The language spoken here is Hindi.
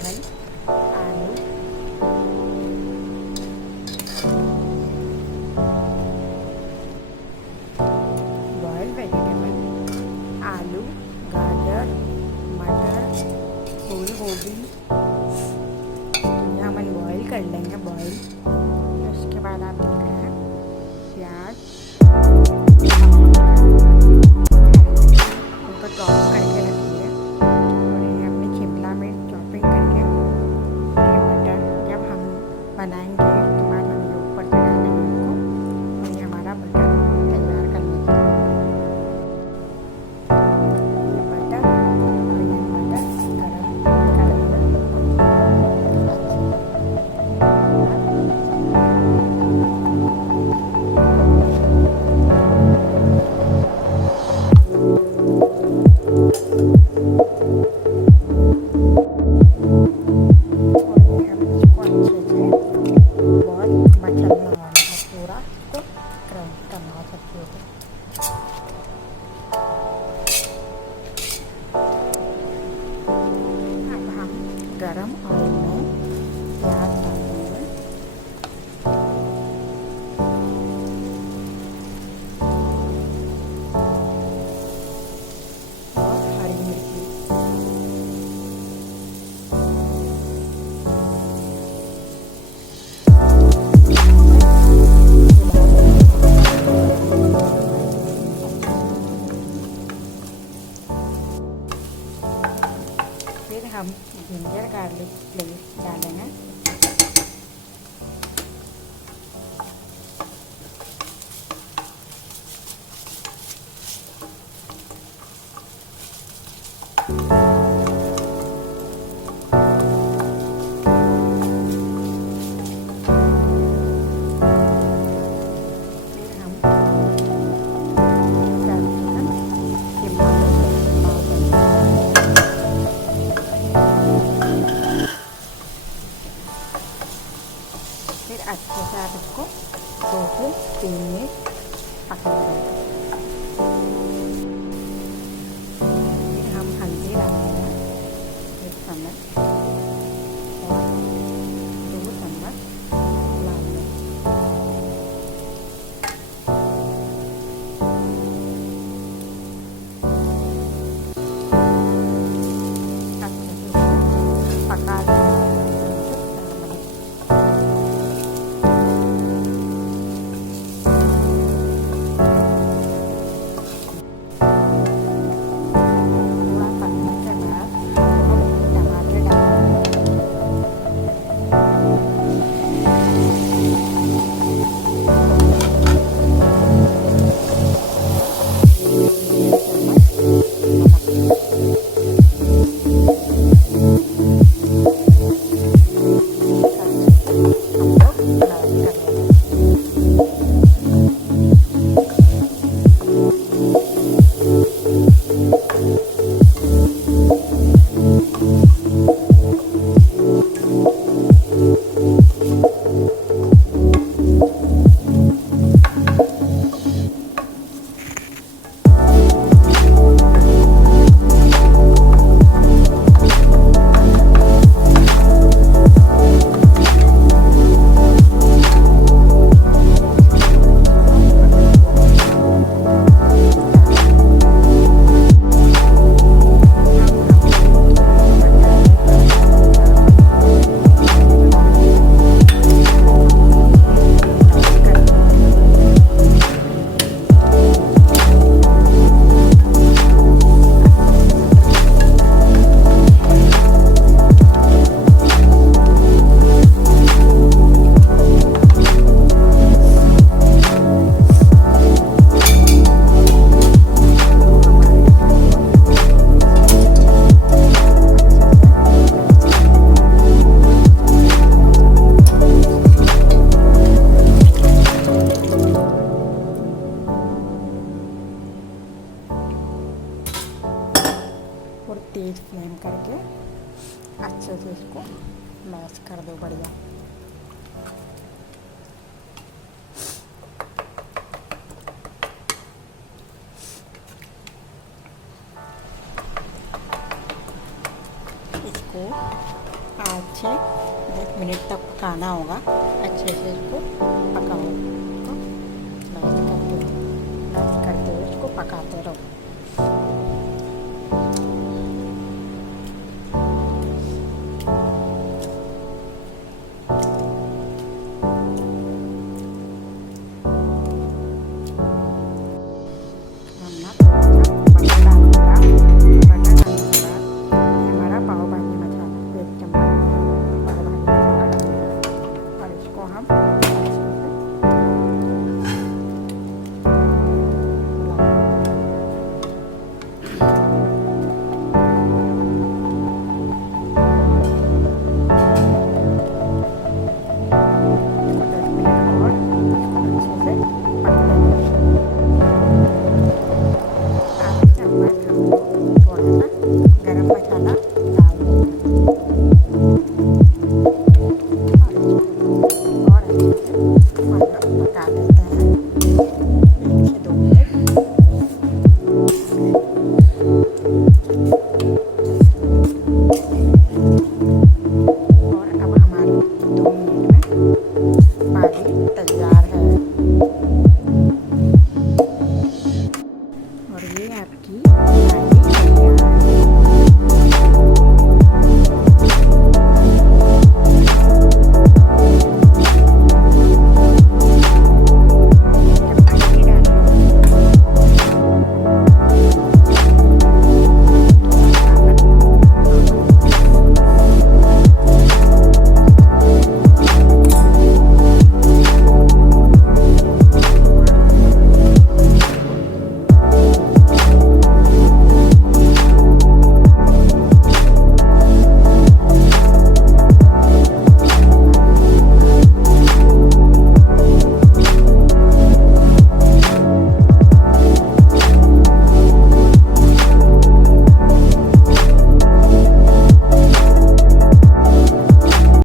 वेजिटेबल आलू, बॉइल्ड वेजिटेबल आलू, गाजर, मटर, फूल गोभी, तो हम बॉईल कर लेंगे। बॉईल उसके बाद आप देख रहे हैं प्याज उनको चॉप करके रखिए और ये अपनी शिमला मिर्च चॉपिंग करके ये मटर जब हम बनाएंगे उसके बाद हम ये ऊपर से डालेंगे इसको और ये हमारा बटर तैयार कर लेंगे। ये बटर और ये मटर गरम कर गरम ऑयल में प्याज डालेंगे और हरी मिर्ची। फिर हम जिंजर गार्लिक पेस्ट डालेंगे। फिर हम फिर अच्छे से आप इसको 2 से 3 मिनट पकाएंगे। फिर हम हल्दी डालेंगे 1 चम्मच और 2 चम्मच लाल मिर्च। अच्छे से पका देंगे। तेज फ्लेम करके अच्छे से इसको मैश कर दो बढ़िया। इसको 8 से 10 मिनट तक पकाना होगा। अच्छे से इसको पकाओ, मिक्स करते हुए इसको पकाते रहो।